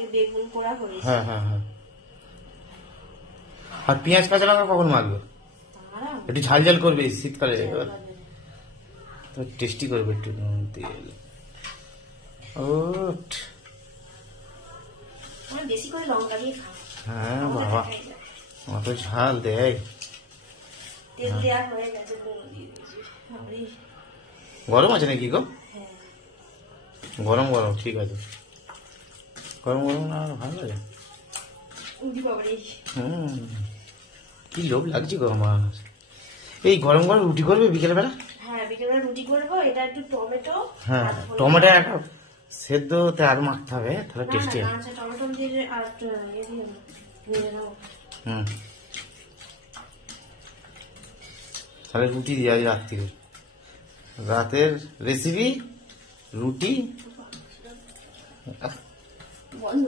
বেগুন পোড়া হয়েছে। হ্যাঁ হ্যাঁ হ্যাঁ। আর পেঁয়াজ কাঁচা লঙ্কা কখন মারবে? একটু ঝাল ঝাল করবে শীতকালে, তো টেস্টি করবে একটু তেল। ওঠ, বেশি করে লঙ্কা দিয়ে খাও। হ্যাঁ বাবা, অত ঝাল দেয়। তেল দেওয়া হয়ে গেছে, গরম আছে নাকি গো? হ্যাঁ গরম গরম, ঠিক আছে। গরম গরম না ভালো লাগে। কি লোভ লাগছে গো আমার। এই গরম গরম রুটি করবে বিকেল বেলা? হ্যাঁ বিকেলবেলা রুটি করবো। এটা একটু টমেটো, হ্যাঁ টমেটো একটা সেদ্ধ তে আর মাখতে হবে, তাহলে টেস্টি হবে। টমেটো দিয়ে আর একটু হুম, তাহলে রুটি দিয়ে আজ রাত্রিরে, রাতের রেসিপি রুটি। বন্ধ